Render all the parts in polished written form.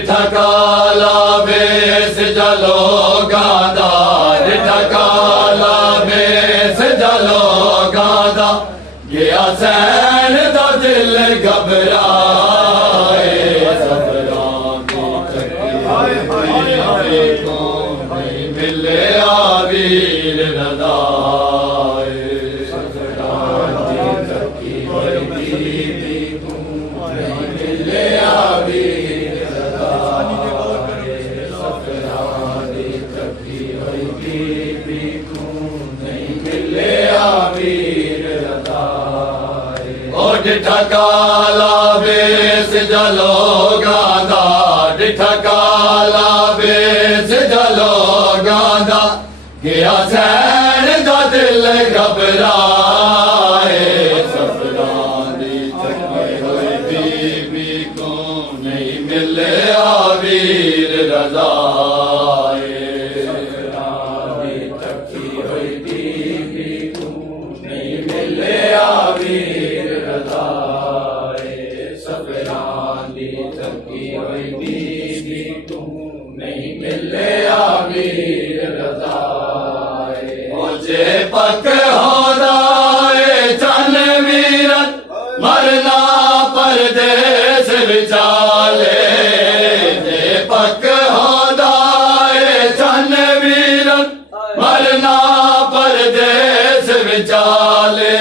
ठकाला base जलो गादा ठकाला base जलो गादा गया सैन दा दिल घबराए मिले वीर रज़ाए ठकाला बेस जलो गादा ठकाला बेस जलो गादा गया सैन दा दिल घबराए सफरानी चकी हुई बीबी को नहीं मिले वीर रज़ाए सफरानी चकी हुई बीबी को नहीं मिले वीर रज़ाए सफरानी चकी हुई बीबी को नहीं मिले वीर रज़ाए मुझे पक होदाए चन वीरत मरना परदेस विचाले जे पक होदाए चन वीरत मरना परदेस विचाले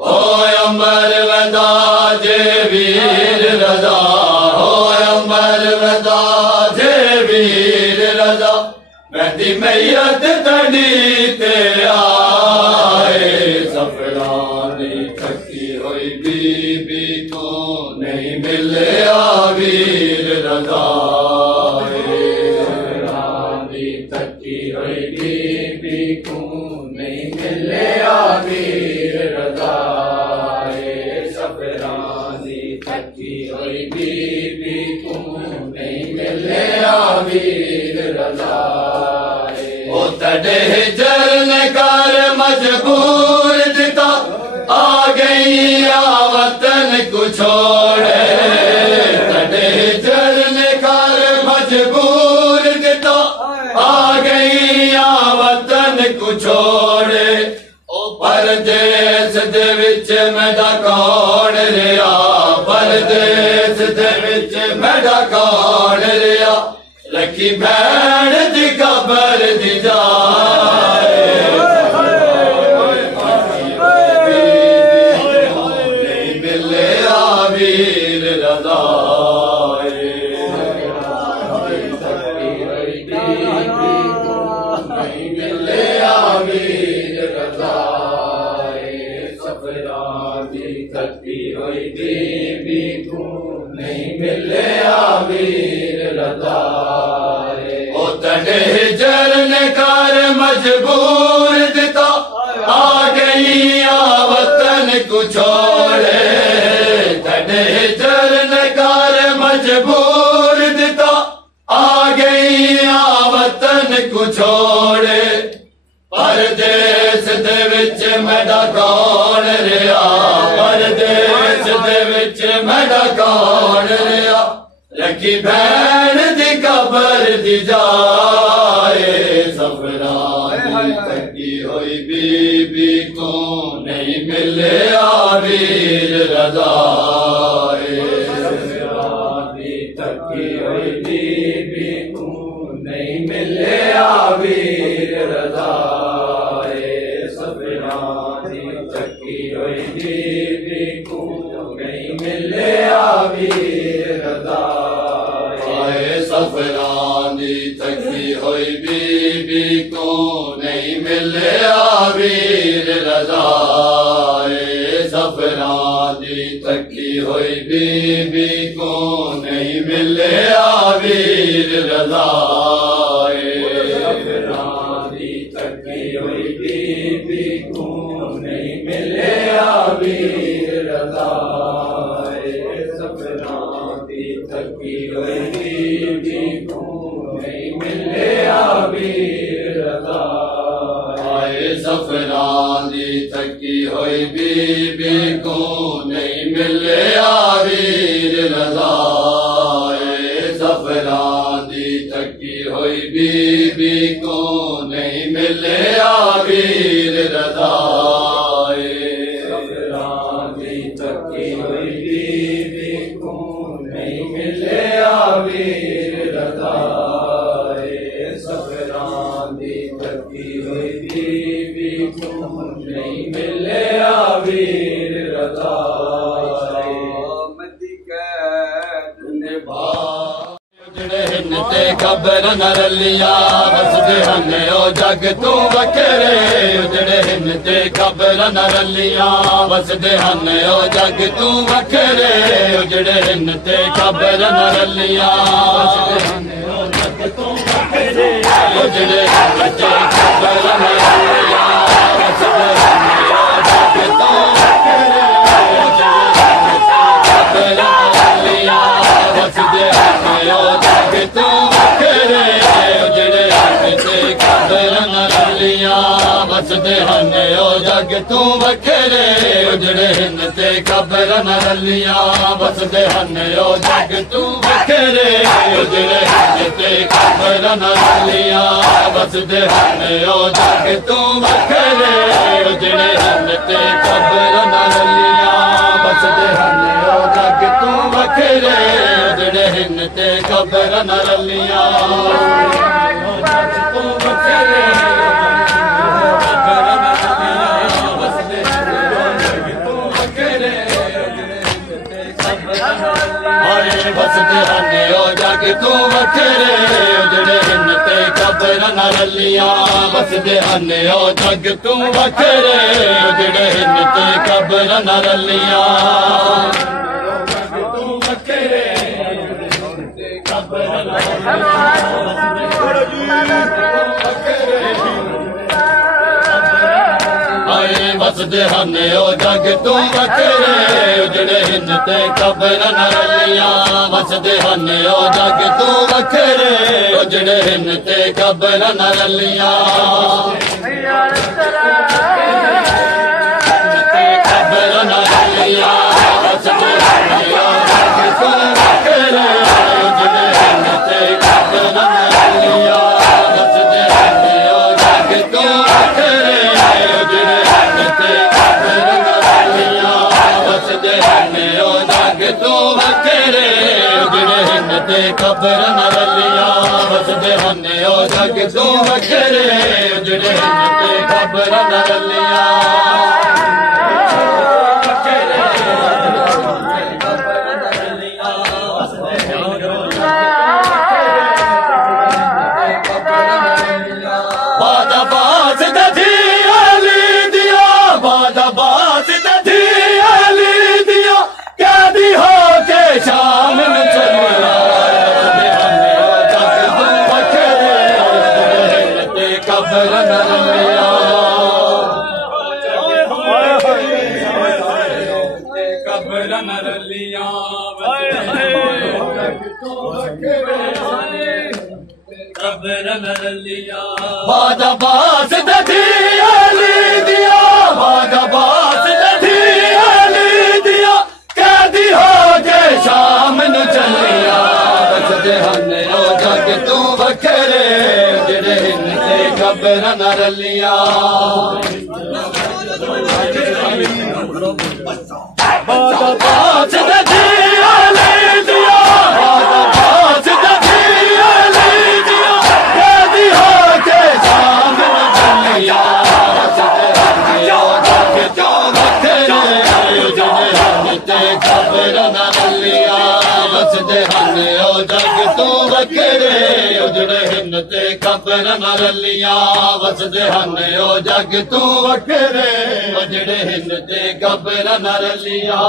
ओ अमर वदा जे वीर रज़ा हो अमर वदा जे वीर रज़ा मेहदी मैयत तड़ी ते आए सफरानी थकी हुई बीबी को नहीं मिले वीर रज़ाए सफरानी थकी हुई बीबी को नहीं मिले वीर रज़ाए सफरानी थकी हुई बीबी को नहीं मिले वीर रज़ाए ओ तड़े जरन कर मजबूर दिता आ गई वतन को छोड़े तड़े जरन कर मजबूर दिता आ गई वतन को छोड़े ओ परदेस दे विच मेरा कौन रिया परदेस दे विच मेरा कौन रिया लकी भैन दी कबर दी जाए नहीं मिले वीर रज़ाए नहीं मिले वीर रज़ाए सफरानी थकी हुई बीबी को नहीं मिले वीर रज़ाए ओ तड़े जरन कर मजबूर दिता आ गई वतन को छोड़े तड़े जरन कर मजबूर दिता आ गई वतन को छोड़े परदेस दे विच मेरा कौन रिया परदेस दे विच मेरा कौन रिया लकी भैन दी कबर दी जाए सफरानी थकी हुई बीबी को नहीं मिले वीर रज़ाए सफरानी थकी हुई बीबी को नहीं मिले वीर रज़ाए सफरानी थकी हुई बीबी को नहीं मिले वीर रज़ाए सफरानी थकी हुई बीबी को नहीं मिले वीर रज़ाए सफरानी थकी हुई बीबी को नहीं मिले वीर रज़ाए सफरानी थकी हुई बीबी को नहीं मिले वीर रज़ाए सफरानी थकी हुई बीबी को नहीं मिले वीर सफरां दी थकी होई बीबी को नहीं मिलिया वीर रज़ाए सफरां दी थकी होई बीबी को नहीं मिलिया वीर रज़ाए सफरां दी थकी होई बीबी को नहीं मिलिया वीर रज़ाए सफरां दी थकी होई बीबी को नहीं मिलिया वीर रज़ाए उजड़े हिन ते खबर न रलिया वसदे हने ओ जग तू वखरे उजड़े हिन ते खबर न रलिया वसदे हने ओ जग तू वखरे उजड़े हिन ते खबर न रलिया वसदे हने ओ जग तू वखरे उजड़े हिन ते खबर न रलिया वसदे हने ओ जग तू वखरे उजड़े हिन ते खबर न रलिया वसदे हने ओ जग तू वखरे उजड़े हिन ते खबर न रलिया वसदे हने ओ जग तू वखरे उजड़े हिन ते खबर न रलिया वसदे हने ओ जग तू वखरे उजड़े हिन ते खबर न रलिया वसदे हने ओ जग तू वखरे उजड़े हिन ते खबर न रलिया वसदे हने ओ जग तू वखरे उजड़े हिन ते खबर न रलिया तू वखरे वसदे हने ओ जग तू वखरे उजड़े हिन ते खबर न रलिया वसदे हने ओ जग तू वखरे उजड़े हिन ते खबर न रलिया तू वखरे खबर न वसदे हने ओ जग तू वखरे उजड़े हिन ते खबर न रलिया वसदे हने ओ जग तू वखरे उजड़े हिन ते खबर न रलिया खबर न रलिया वसदे हने ओ जग तू वखरे उजड़े हिन ते खबर न रलिया वसदे हने ओ जग तू वखरे उजड़े हिन ते खबर न रलिया वसदे हने ओ जग तू वखरे उजड़े हिन ते खबर न रलिया वसदे हने ओ जग तू वखरे उजड़े हिन ते खबर न रलिया शाम में चलिया ते खबर न रलिया खबर न रलिया खबर न रलिया बादा बास दधी अली दिया बादा बास दधी अली दिया कैदी हो गए शाम न चलिया वसदे हने ओ जग तू वखरे उजड़े हिन ते खबर न रलिया बादा बास दधी अली दिया बादा बास दधी अली दिया कैदी हो गए शाम न चलिया वसदे हने ओ जग तू वखरे उजड़े हिन ते खबर न रलिया वसदे हने ओ जग तू वखरे उजड़े हिन ते खबर न रलिया वसदे हने ओ जग तू वखरे उजड़े हिन ते खबर न रलिया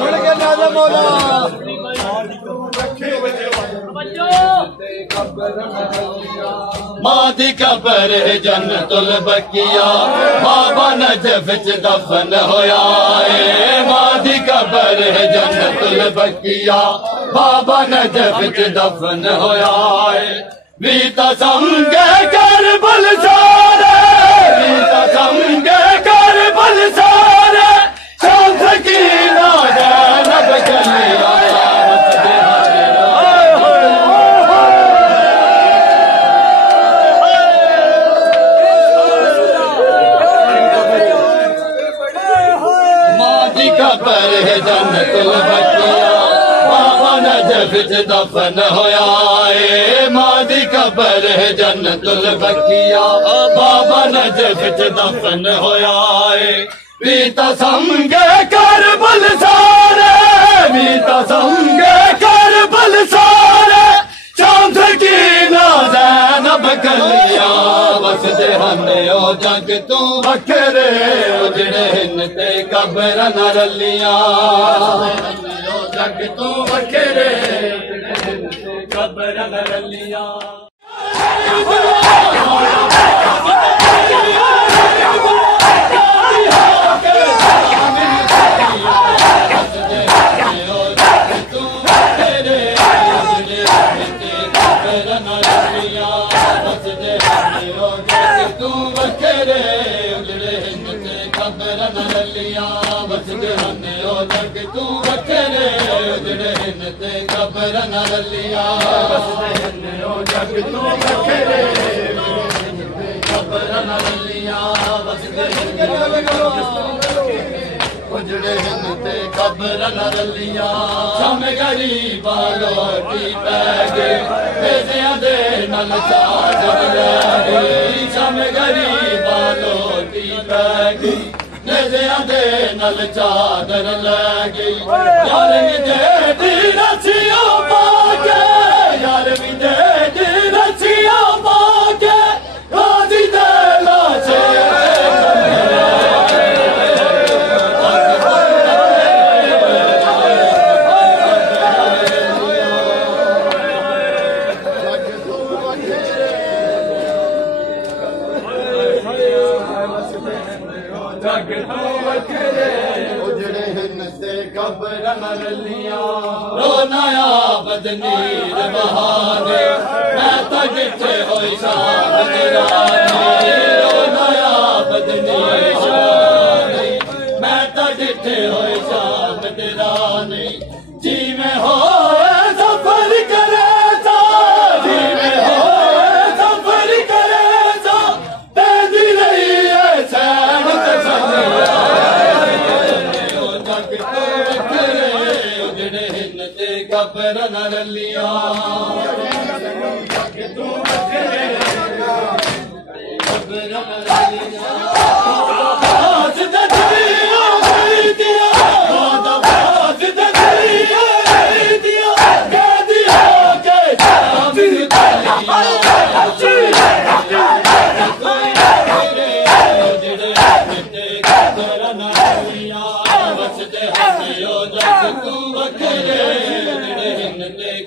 छोड़ के मौला मां दी कबर है जन्नतुल बकिया बाबा नजफ च दफन होया है मां दी कबर है जन्नतुल बकिया बाबा नजफ च दफन होया है वीता समझे करबल सारे वीता समझे करबल सारे शाम की ना नब चलिया कबर है जन्नतुल बकिया बाबा नजफ च दफन होया है मां दी कबर है जन्नतुल बकिया बाबा नजफ च दफन होया है वीता समझे करबल सारे वीता समझे करबल सारे चांद की ना ज़ैनब कलिया वसदे हने ओ जग तू वखरे उजड़े हिन ते कबर न रलिया ओ जग तू वखरे उजड़े हिन ते कबर न रलिया कबर न रलिया जग तू वखेरे कबर न रलिया उजड़े हिन ते कबर न रलिया शाम गरीबा लोटी पै गए पैसियां दे नल चादर लै गई शाम गरीबा लोटी पै गई पैसियां दे नल चादर लै गई यार दे दी रसिया पाके यार दे दी रसिया पाके राजी दे लाशे उजड़े हिन ते कबर न रलिया रोनाया बदनीर बहाने मैं तो जिथे होई शाम निरानी रोनाया बदनीर बहाने मैं तो जिथे होई शाम निरानी जी में हो सफर करे सा जी में हो सफर करे सा तेजी रही है सैन ते सनिया कबर न रलिया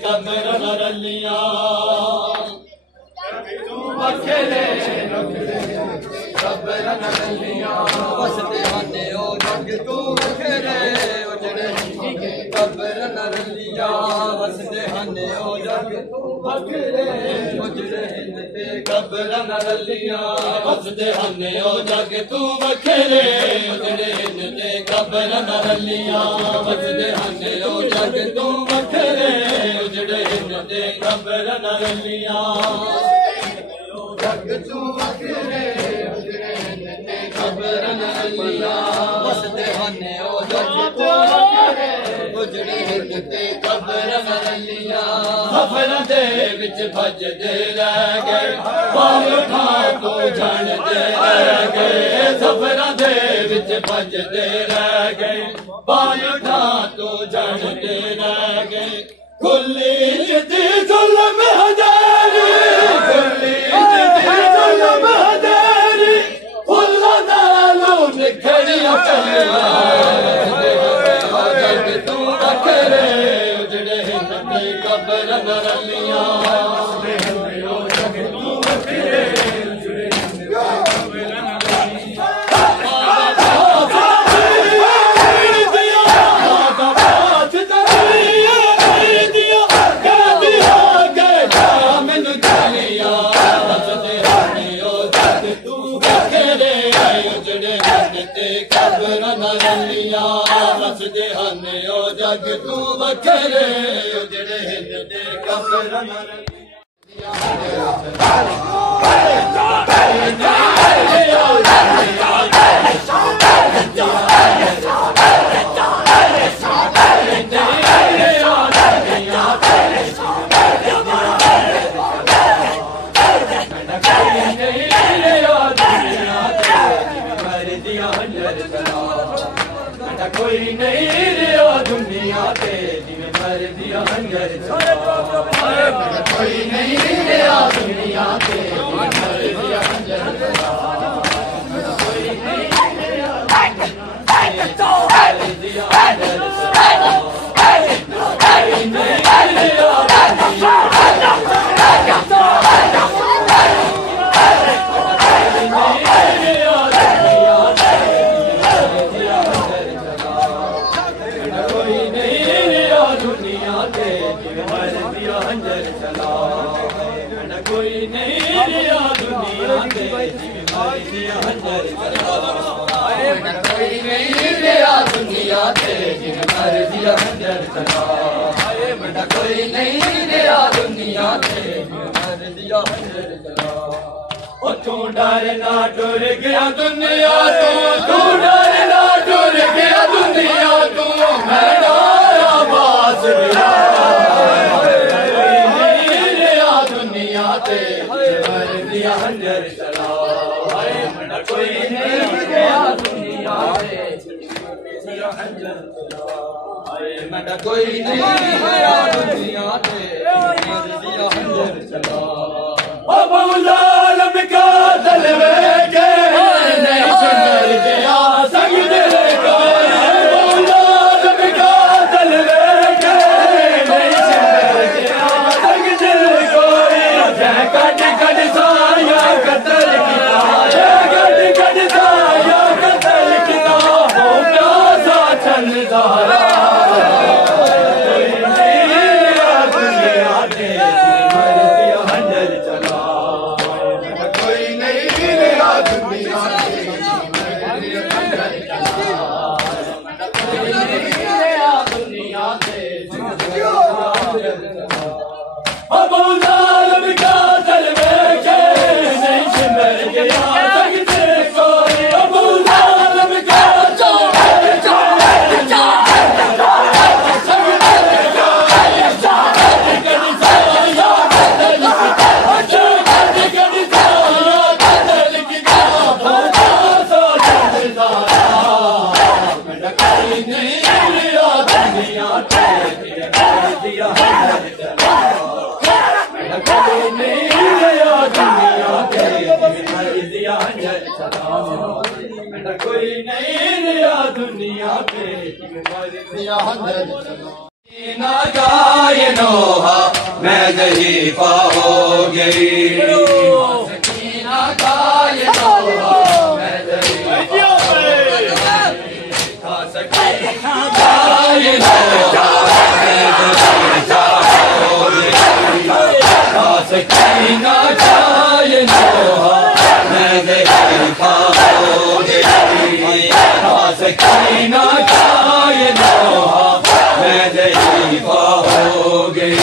कबर न रलिया कबर न रलिया वसदे हने ओ जग तू वखेरे उजड़े कबर न रलिया वसदे हने ओ जग तू वखेरे उजड़े हिन ते कबर न रलिया वसदे हने ओ जग तू वखेरे उजड़े हिन ते कबर न रलिया वसदे हने ओ जग तू वखेरे उजड़े हिन ते कबर न रलिया जग तू वखेरे उजड़े हिन ते कबर न रलिया वसदे हने ओ जग तू वखेरे उजड़े हिन ते कबर न रलिया सफर दे विच भजदे रह गए बाल उठा तो जानदे रह गए सफर दे विच भजदे रह गए बाल उठा तो जानदे रह गए खुली जिदी जुल्म हजारी खुली जिदी जुल्म हजारी फुल्ला नालों निखड़िया चलिया जग तू वखेरे उजड़े हिन ते कबर न रलिया वखेरे उजड़े हिंद दे कब्र कोई नहीं रिया दुनिया के जिਵੇਂ मर दिया हंगर कोई नहीं रिया दुनिया के जिਵੇਂ मर दिया हंगर कोई नहीं रिया कोई नहीं रिया दुनिया के जिਵੇਂ मर दिया हंगर कोई नहीं रिया दुनिया के जिਵੇਂ मर दिया हंगर कोई नहीं रिया दुनिया के जिਵੇਂ मर दिया हंगर तू डर ना डर गया दुनिया तू डर ना डर गया दुनिया तू मैं डरा बास गया हंजर चला कोई नहीं गया दुनिया कोई नहीं गया दुनिया हंजर चला अब जालिम का जलवे के नहीं सुंदर गया संग दिल का जालिम का जलवे के नहीं सुंदर गया संग दिल को जय कट कट साया कतल किया कट कट साया कतल किया हो प्यासा चल दारा कोई नहीं रिया दुनिया के ना गाय नोहा मैं ज़हीफ़ा हो गई ना गाय नोहा मैं ज़हीफ़ा गाय नोहा मैं ज़हीफ़ा हो गई सकीना गाय नोहा मैं ज़हीफ़ा हो गई सकीना गाय नोहा मैं ज़हीफ़ा हो गई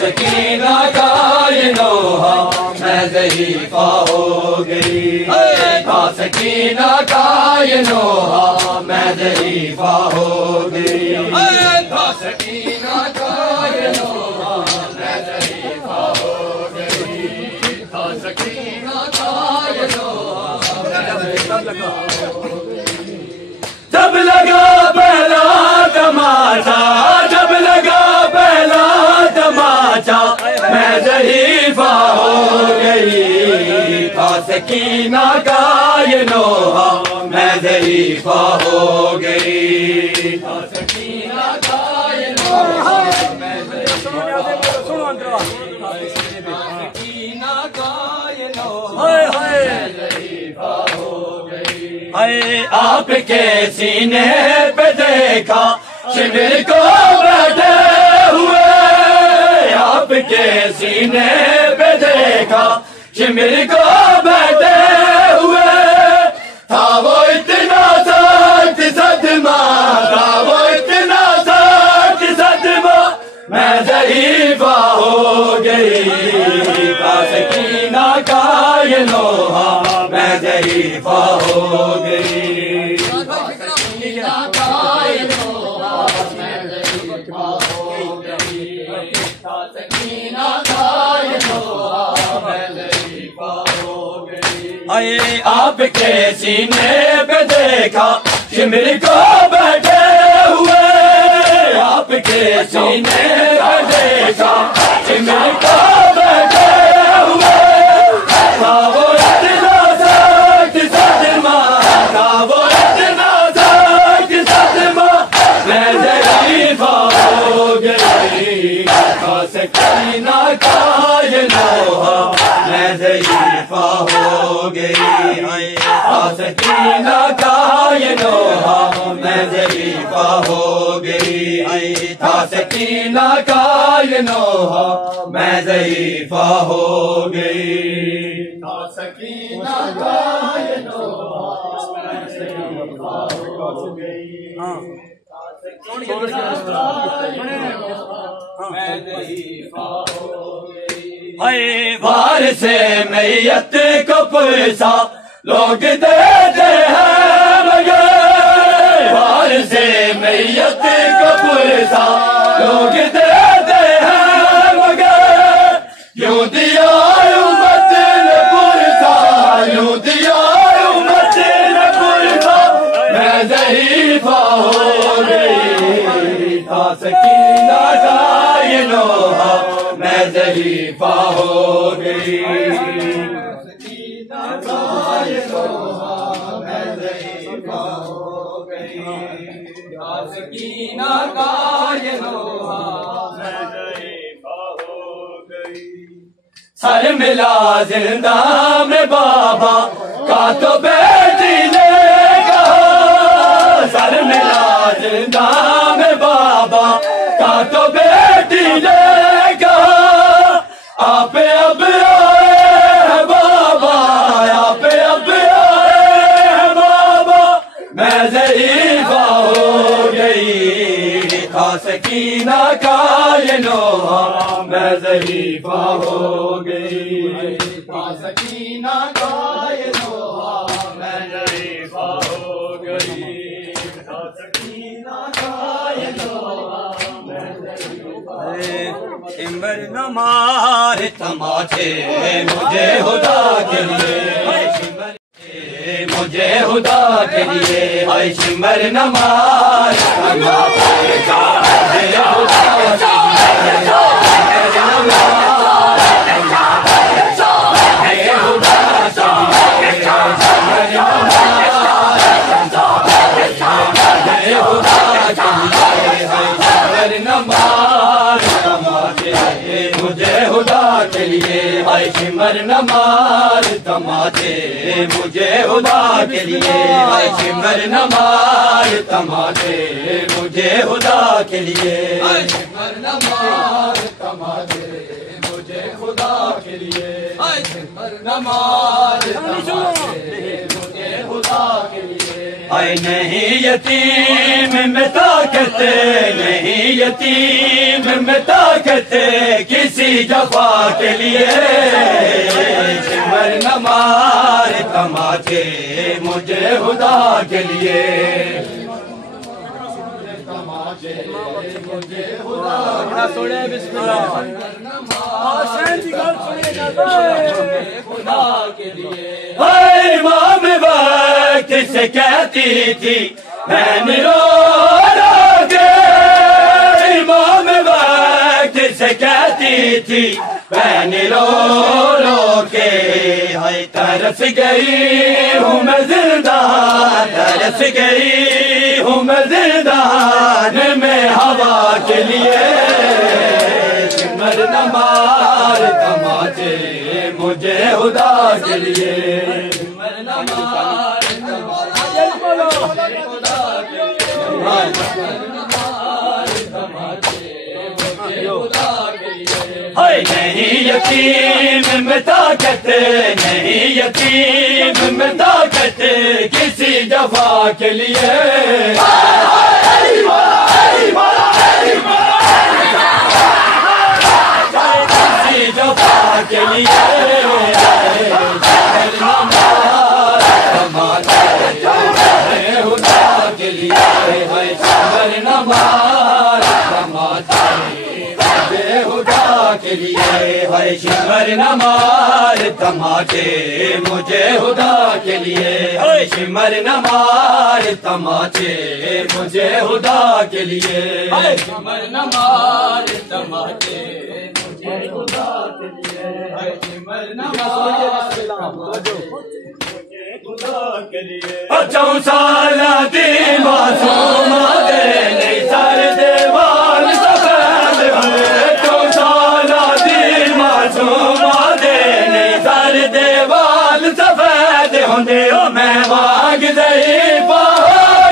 सकीना गाय नोहा मैं ज़हीफ़ा हो गई सकीना गाय नोहा मैं ज़हीफ़ा हो गई सकीना गाय नोहा मैं ज़हीफ़ा हो गई सकीना गाय नोहा जब लगा पहला तमाचा जब लगा पहला तमाचा मैं ज़हीफ़ा हो गई सकीना गाय नोहा मैं ज़हीफ़ा हो गई सकीना गाय नोहा मैं ज़हीफ़ा हो गई आपके सीने पे देखा शिविर को बैठे हुए आपके सीने पे देखा शिविर को बैठे हुए था वो इतना सख्त सदमा था वो इतना सख्त मैं ज़रीफ़ा हो गई, था सकीना का ये लोहा मैं ज़रीफ़ा हो गई। आए आपके सीने पे देखा शिमर को बैठे हुए, आपके सीने पे देखा शिमर को बैठे हुए। था वो इतना सख्त सदमा, था वो इतना सख्त सदमा, मैं ज़रीफ़ा हो गई, था सकीना का ये लोहा मैं ज़रीफ़ा हो गई। था सकीना का ये लोहा मैं ज़रीफ़ा हो गई, था सकीना का ये लोहा मैं ज़रीफ़ा हो गई। था सकीना का ये लोहा मैं ज़रीफ़ा हो गई, मैं ज़रीफ़ा हो गई। वार से मैयत को पुरसा लोग देते हैं मगर, वार से मैयत को पुरसा लोग देते हैं मगर, यूं दिया उम्मत ने पुरसा, यूं दिया उम्मत ने पुरसा, मैं ज़रीफ़ा हो गई। था सकीना का ये लोहा मैं ज़रीफ़ा हो गई, सकीना का ये लोहा मैं ज़रीफ़ा हो गई, सकीना का ये लोहा मैं ज़रीफ़ा हो गई। सर मिला जिंदा में बाबा का तो बेटी ने कहा, सर मिला जिंदा में बाबा का तो बेटी ने कहा, आप अब आए हैं बाबा, आप अब आए हैं बाबा, मैं ज़रीफ़ा हो गई। था सकीना का ये लोहा मैं ज़रीफ़ा हो गई, था सकीना का ये लोहा मैं ज़रीफ़ा हो गई, था सकीना का ये लोहा मैं ज़रीफ़ा हो गई। शिमर न मार तमाचे मुझे खुदा के लिए, मुझे खुदा के लिए, हाय शिमर न मार तमाचे मुझे खुदा के मुझे खुदा के लिए, हाय शिमर न मार तमाचे मुझे खुदा के लिए, हाय शिमर न मार तमाचे मुझे खुदा के लिए, हाय शिमर न मार तमाचे मुझे खुदा के लिए, हाय शिमर न मार तमाचे मुझे खुदा के लिए। आए नहीं यतीम में ताकत, नहीं यतीम में ताकत किसी जफा के लिए, शिमर न मार तमाचे मुझे खुदा के लिए, तमाचे मुझे खुदा के लिए। इमाम वक्त से कहती थी मैंने रो के, इमाम वक्त से कहती थी मैंने रो के, हाय तरस गई हूँ मैं जिंदान, तरस गई हूँ मैं जिंदान में हवा के लिए, शिमर न मार तमाचे मुझे खुदा के लिए, शिमर न मार तमाचे खुदा के लिए, नहीं यतीम में ताकत, नहीं यतीम में ताकत किसी जफा के लिए। के लिए। हाय शिमर न मार तमाचे मुझे खुदा के लिए। हाय शिमर न मार तमाचे मुझे खुदा के लिए। हाय शिमर न मार तमाचे मुझे खुदा के लिए। हाय शिमर न मार चौसाला दी मासूम दे नहीं सर देवाल सफेद होंदे। चौसाला दी मासूम दे नहीं सर देवाल सफेद होंदे। ओ मैं वाग दई पा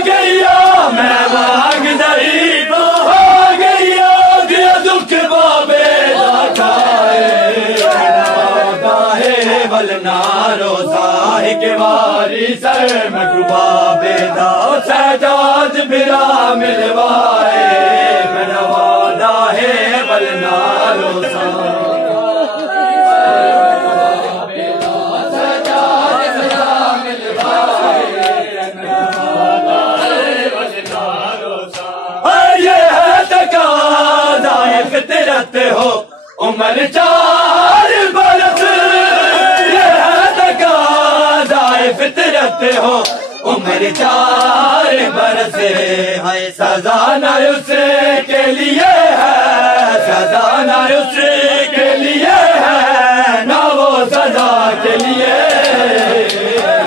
गईया, मैं वाग दई पा गईया। दिया दुख बाबे दा खाए काहे बलना रोजा के वारी सर मकबा बेदा सजाद बिरा मिलवाए। मेरा वादा है बलना रोसा ये है तकाज़ाए फितरत हो उम्र 4 बरस। फितरत हो उम्र 4 बरस। है सजा न उसके लिए है, सजा न उसके लिए है, ना वो सजा के लिए।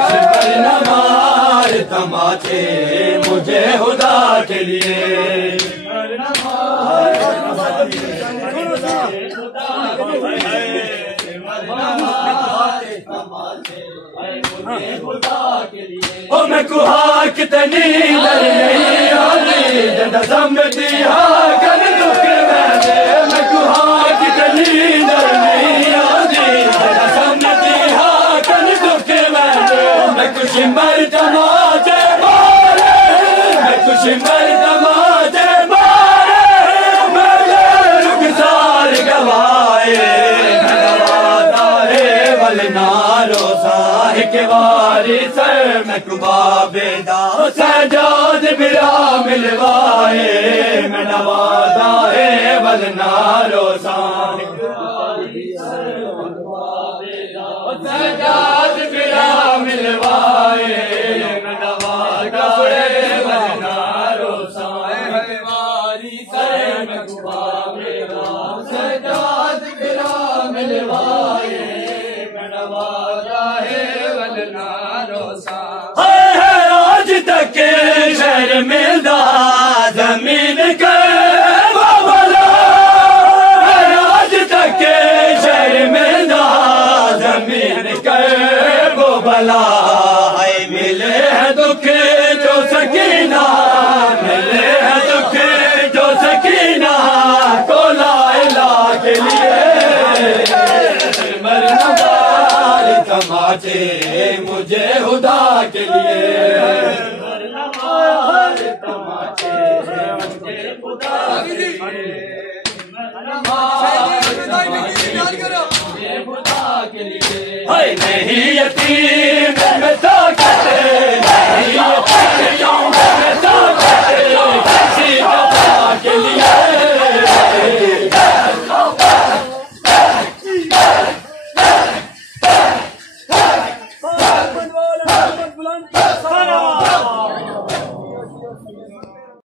शिमर न मार तमाचे मुझे खुदा के लिए। शिमर न मार ओ मैं कुहा कितनी दर नहीं आती जदा समझी हाँ कर दुख मैंने। मैं कुहा कितनी दर नहीं आती जदा समझी हाँ कर दुख मैंने। मैं कुछ मर तमाचे मारे, मैं कुछ मर तमाचे मारे। मैं रुखसार गवाए वलना रोसा के वारी सर मकबा बेदा सजाद बिरा मिलवाए। मैं नवादा है वलना रोसा सजाद बिरा मिलवाए। मैं नवादा है वलना रोसा वारी सर मकबा बेदा सजाद बिरा मिलवाए। आज तक शहर मिलदा जमीन कर वो भला। आज तक शहर मिलदा जमीन कर वो भला। मिले है दुख जो सकीना, मिले है दुख जो सकीना को लाइला के लिए। तमाचे मुझे खुदा के लिए। तमाचे मुझे खुदा के लिए। नहीं यतीम